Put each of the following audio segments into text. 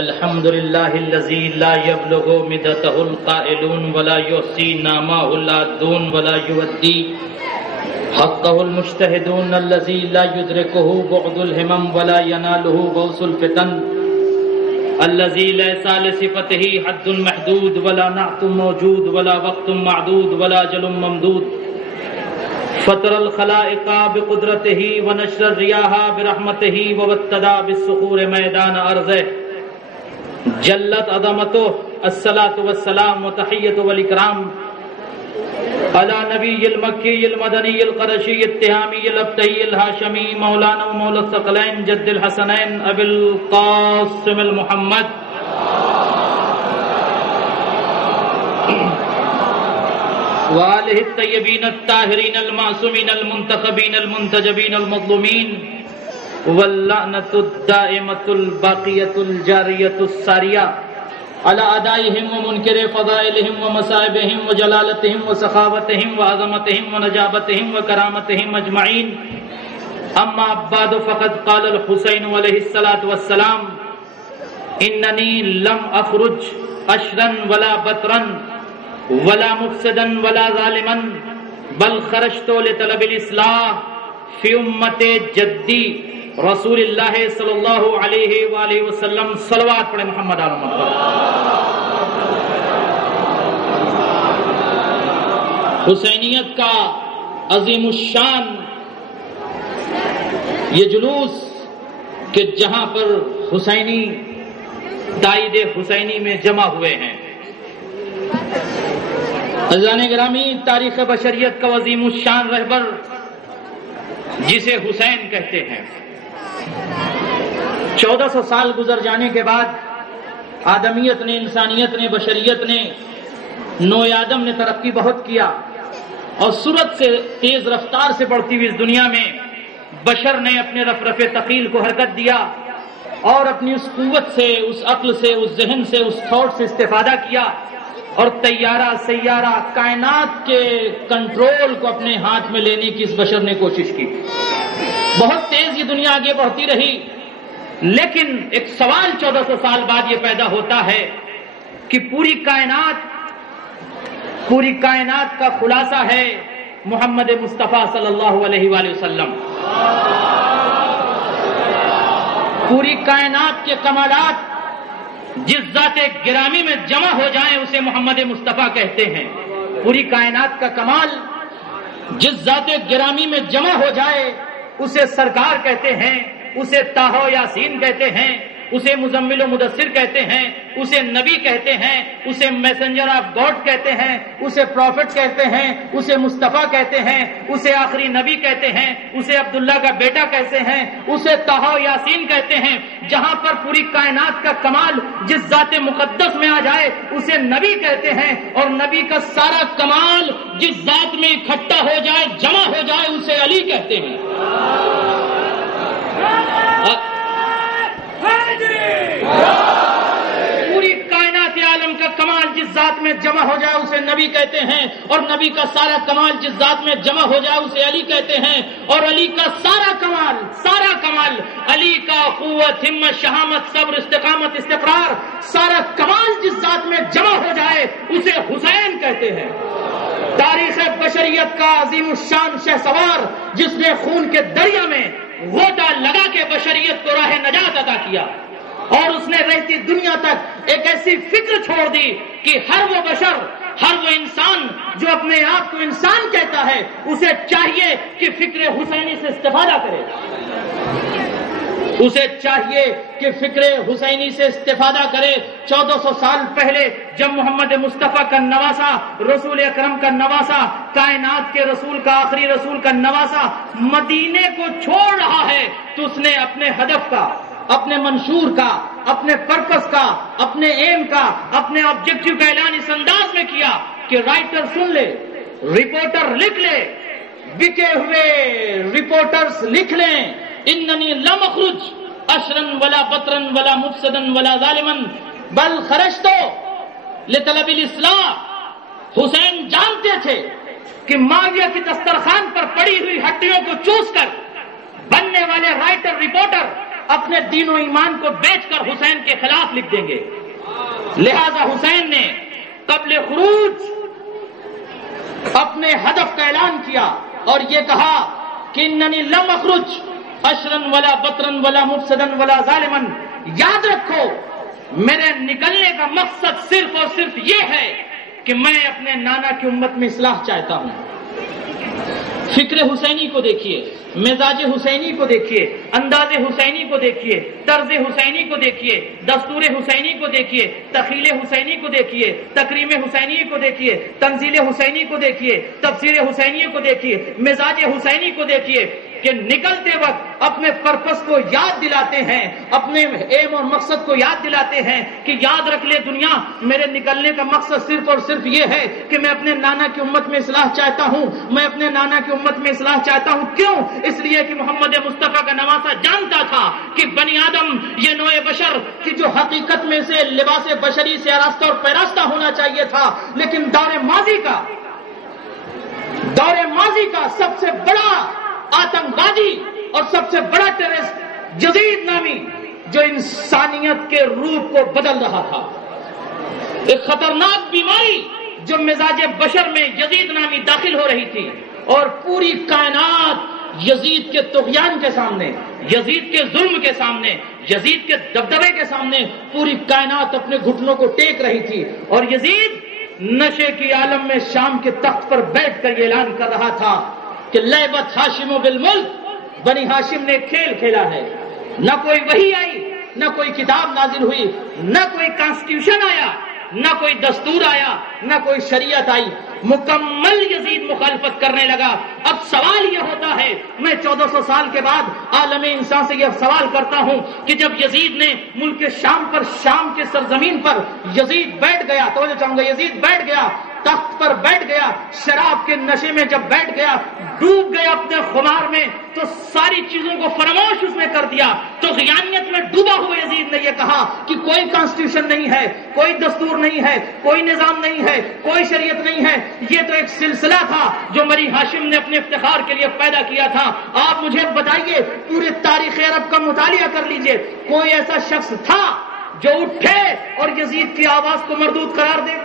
الحمد لله الذي لا يبلغ مدته القائلون ولا يحصي نعمه العادون ولا يودي حقه المجتهدون الذي لا يدركه بعد الهمم ولا يناله غوث الفتن الذي ليس لصفته حد محدود ولا نعت موجود ولا وقت معدود ولا أجل ممدود فطر الخلائق بقدرته ونشر الرياح برحمته وابتدى بالصخور ميدان أرضه جلت عظمته الصلاة والسلام وتحية والإكرام على نبي المكي المدني القرشي التهامي الأبتهي الهاشمي مولانا ومولى الثقلين جد الحسنين أبي القاسم المحمد وآله الطيبين الطاهرين المعصومين المنتخبين المنتجبين المظلومين واللعنة الدائمة الباقية الجارية السارية على أعدائهم ومنكر فضائلهم ومصائبهم وجلالتهم وسخاوتهم وعظمتهم ونجابتهم وكرامتهم أجمعين أما بعد فقد قال الحسين عليه الصلاة والسلام إنني لم أخرج أشرا ولا بطرا ولا مفسدا ولا ظالما بل خرجت لطلب الإصلاح في أمة جدي رسول اللہ صلی اللہ علیہ وآلہ وسلم صلوات پڑھے محمد آل محمد. حسینیت کا عظیم الشان یہ جلوس کہ جہاں پر حسینی تائید حسینی میں جمع ہوئے ہیں. عزیزان گرامی، تاریخ بشریت کا عظیم الشان رہبر جسے حسین کہتے ہیں، 1400 سال گزر جانے کے بعد آدمیت نے، انسانیت نے، بشریت نے، نو آدم نے ترقی بہت کیا اور سرعت سے، تیز رفتار سے بڑھتی ہوئی اس دنیا میں بشر نے اپنے رفرف ثقیل کو حرکت دیا اور اپنی اس قوت سے، اس عقل سے، اس ذہن سے، اس تھاٹ سے استفادہ کیا اور طیارہ، سیارہ، کائنات کے کنٹرول کو اپنے ہاتھ میں لینے کی اس بشر نے کوشش کی. بہت تیز یہ دنیا آگے بڑھتی رہی، لیکن ایک سوال 1400 سال بعد یہ پیدا ہوتا ہے کہ پوری کائنات کا خلاصہ ہے محمد مصطفیٰ صلی اللہ علیہ وآلہ وسلم. پوری کائنات کے کمالات جس ذات گرامی میں جمع ہو جائیں اسے محمد مصطفیٰ کہتے ہیں. پوری کائنات کا کمال جس ذات گرامی میں جمع ہو جائے اسے سرکار کہتے ہیں، اسے طٰہٰ و یاسین کہتے ہیں، اسے مزمل و مدثر کہتے ہیں، اسے نبی کہتے ہیں، اسے میسنجر آف گاڈ کہتے ہیں، اسے پروفٹ کہتے ہیں، اسے مصطفیٰ کہتے ہیں، اسے آخری نبی کہتے ہیں، اسے عبداللہ کا بیٹا کہتے ہیں، اسے طٰہٰ و یاسین کہتے ہیں. جہاں پر پوری کائنات کا کمال جس ذات مقدس میں آ جائے اسے نبی کہتے ہیں، اور نبی کا سارا کمال جس ذات میں اکٹھا ہو جائے، جمع ہو جائے، اسے علی کہتے ہیں. پوری کائنات عالم کا کمال جس ذات میں جمع ہو جائے اسے نبی کہتے ہیں، اور نبی کا سارا کمال جس ذات میں جمع ہو جائے اسے علی کہتے ہیں. اور علی کا سارا کمال علی کا قوت، ہمت، شہامت، صبر، استقامت، استقرار، سارا کمال جس ذات میں جمع ہو جائے اسے حسین کہتے ہیں. تاریخ بشریت کا عظیم الشان شہسوار جس نے خون کے دریا میں غوطہ لگا کے بشریت کو راہ نجات عطا کیا، اور اس نے رہتی دنیا تک ایک ایسی فکر چھوڑ دی کہ ہر وہ بشر، ہر وہ انسان جو اپنے آپ کو انسان کہتا ہے اسے چاہیے کہ فکر حسینی سے استفادہ کرے. اسے چاہیے کہ فکر حسینی سے استفادہ کرے. 1400 سال پہلے جب محمد مصطفیٰ کا نواسا، رسول اکرم کا نواسا، کائنات کے رسول کا، آخری رسول کا نواسا مدینے کو چھوڑ رہا ہے تو اس نے اپنے ہدف کا، اپنے منشور کا، اپنے پرپس کا، اپنے ایم کا، اپنے آبجیکٹیو کا اعلان اس انداز میں کیا کہ رائٹر سن لے، رپورٹر لکھ لے، بکے ہوئے رپورٹرز لکھ لیں، اننی لم اخرج اشرا ولا بطرا ولا مفسدا ولا ظالما بل خرجت لطلب الاصلاح. حسین جانتے تھے کہ معاویہ کی دسترخوان پر پڑی ہوئی ہڈیوں کو چوس کر بننے والے رائٹر، رپورٹر اپنے دین و ایمان کو بیچ کر حسین کے خلاف لکھ دیں گے. لہذا حسین نے قبل خروج اپنے ہدف کا اعلان کیا اور یہ کہا کہ اننی لم اخرج اشرن ولا بطرن ولا مفسدن ولا ظالمن. یاد رکھو میرے نکلنے کا مقصد صرف اور صرف یہ ہے کہ میں اپنے نانا کی امت میں اصلاح چاہتا ہوں. فکر حسینی کو دیکھیے، مزاج حسینی کو دیکھیے، انداز حسینی کو دیکھیے، طرز حسینی کو دیکھیے، دستور حسینی کو دیکھیے، تخیل حسینی کو دیکھیے، تکریم حسینی کو دیکھیے، تنزیل حسینی کو دیکھیے، تفسیر حسینی کو دیکھیے، مزاج حسینی کو دیکھیے کہ نکلتے وقت اپنے پرپس کو یاد دلاتے ہیں، اپنے ایم اور مقصد کو یاد دلاتے ہیں کہ یاد رکھ لے دنیا، میرے نکلنے کا مقصد صرف اور صرف یہ ہے کہ میں اپنے نانا کی امت میں اصلاح چاہتا ہوں. میں اپنے نانا کی امت میں اصلاح چاہتا ہوں. کیوں؟ اس لیے کہ محمد مصطفیٰ کا نواسہ جانتا تھا کہ بنی آدم یہ نوع بشر کی جو حقیقت میں سے لباس بشری سے آراستہ اور پیراستہ ہونا چاہیے تھا، لیکن دور ماضی کا سب سے بڑا آتنکوادی اور سب سے بڑا ٹیررسٹ یزید نامی جو انسانیت کے روپ کو بدل رہا تھا، ایک خطرناک بیماری جو مزاج بشر میں یزید نامی داخل ہو رہی تھی، اور پوری کائنات یزید کے طغیان کے سامنے، یزید کے ظلم کے سامنے، یزید کے دبدبے کے سامنے پوری کائنات اپنے گھٹنوں کو ٹیک رہی تھی. اور یزید نشے کی عالم میں شام کے تخت پر بیٹھ کر یہ اعلان کر رہا تھا کہ لعبت ہاشم بالملک، بنی ہاشم نے کھیل کھیلا ہے. نہ کوئی وحی آئی، نہ کوئی کتاب نازل ہوئی، نہ کوئی کانسٹیٹیوشن آیا، نہ کوئی دستور آیا، نہ کوئی شریعت آئی. مکمل یزید مخالفت کرنے لگا. اب سوال یہ ہوتا ہے، میں 1400 سال کے بعد عالم انسان سے یہ سوال کرتا ہوں کہ جب یزید نے ملک شام پر، شام کے سرزمین پر یزید بیٹھ گیا، توجہ چاہوں گا، یزید بیٹھ گیا، تخت پر بیٹھ گیا، شراب کے نشے میں جب بیٹھ گیا، ڈوب گیا اپنے خمار میں، تو ساری چیزوں کو فراموش اس نے کر دیا. تو غیانیت میں ڈوبا ہوا یزید نے یہ کہا کہ کوئی کانسٹیٹیوشن نہیں ہے، کوئی دستور نہیں ہے، کوئی نظام نہیں ہے، کوئی شریعت نہیں ہے. یہ تو ایک سلسلہ تھا جو بنی ہاشم نے اپنے افتخار کے لیے پیدا کیا تھا. آپ مجھے بتائیے، پورے تاریخ عرب کا مطالعہ کر لیجئے، کوئی ایسا شخص تھا جو اٹھے اور یزید کی آواز کو مردود قرار دے؟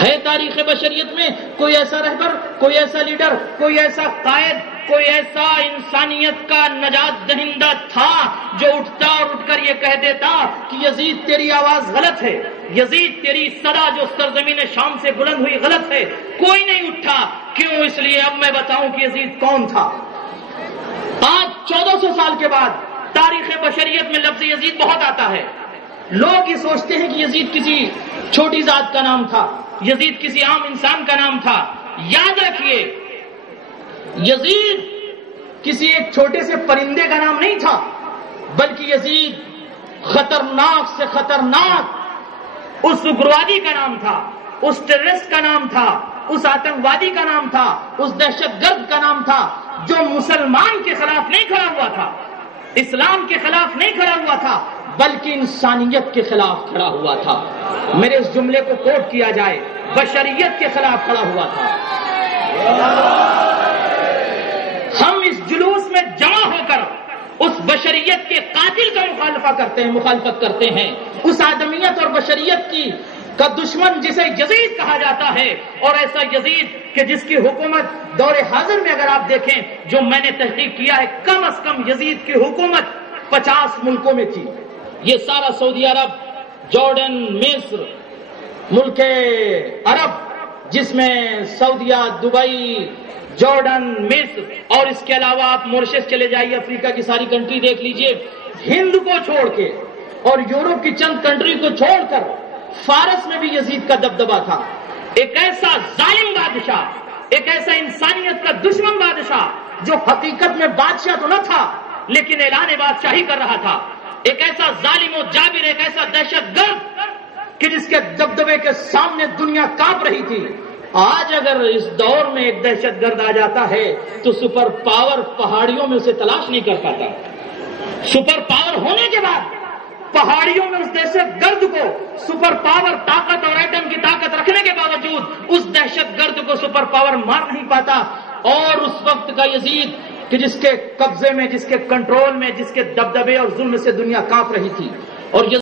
ہے تاریخ بشریت میں کوئی ایسا رہبر، کوئی ایسا لیڈر، کوئی ایسا قائد، کوئی ایسا انسانیت کا نجات دہندہ تھا جو اٹھتا اور اٹھ کر یہ کہہ دیتا کہ یزید تیری آواز غلط ہے، یزید تیری صدا جو سرزمین شام سے بلند ہوئی غلط ہے؟ کوئی نہیں اٹھا. کیوں؟ اس لیے اب میں بتاؤں کہ یزید کون تھا. آج 1400 سال کے بعد تاریخ بشریت میں لفظ یزید بہت آتا ہے. لوگ یہ سوچتے ہیں کہ یزید کسی چھوٹی ذات کا نام تھا، یزید کسی عام انسان کا نام تھا. یاد رکھیے، یزید کسی ایک چھوٹے سے پرندے کا نام نہیں تھا، بلکہ یزید خطرناک سے خطرناک اس اگروادی کا نام تھا، اس ٹیررسٹ کا نام تھا، اس آتنکوادی کا نام تھا، اس دہشت گرد کا نام تھا جو مسلمان کے خلاف نہیں کھڑا ہوا تھا، اسلام کے خلاف نہیں کھڑا ہوا تھا، بلکہ انسانیت کے خلاف کھڑا ہوا تھا. میرے اس جملے کو کوٹ کیا جائے، بشریت کے خلاف کھڑا ہوا تھا. ہم اس جلوس میں جمع ہو کر اس بشریت کے قاتل کا مخالفت کرتے ہیں، اس آدمیت اور بشریت کا دشمن جسے یزید کہا جاتا ہے. اور ایسا یزید کہ جس کی حکومت دور حاضر میں اگر آپ دیکھیں، جو میں نے تحقیق کیا ہے، کم از کم یزید کی حکومت 50 ملکوں میں تھی. یہ سارا سعودی عرب، جارڈن، مصر، ملک عرب جس میں سعودیہ، دبئی، جارڈن، مصر، اور اس کے علاوہ آپ مورشس چلے جائیے، افریقہ کی ساری کنٹری دیکھ لیجئے. ہند کو چھوڑ کے اور یورپ کی چند کنٹری کو چھوڑ کر فارس میں بھی یزید کا دبدبہ تھا. ایک ایسا ظالم بادشاہ، ایک ایسا انسانیت کا دشمن بادشاہ جو حقیقت میں بادشاہ تو نہ تھا لیکن اعلان بادشاہی کر رہا تھا. ایک ایسا ظالم و جابر، ایک ایسا دہشت گرد کہ جس کے دبدبے کے سامنے دنیا کانپ رہی تھی. آج اگر اس دور میں ایک دہشت گرد آ جاتا ہے تو سپر پاور پہاڑیوں میں اسے تلاش نہیں کر پاتا. سپر پاور ہونے کے بعد پہاڑیوں میں اس دہشت گرد کو، سپر پاور طاقت اور ایٹم کی طاقت رکھنے کے باوجود اس دہشت گرد کو سپر پاور مار نہیں پاتا. اور اس وقت کا یزید کہ جس کے قبضے میں، جس کے کنٹرول میں، جس کے دبدبے اور ظلم سے دنیا کانپ رہی تھی، اور یہ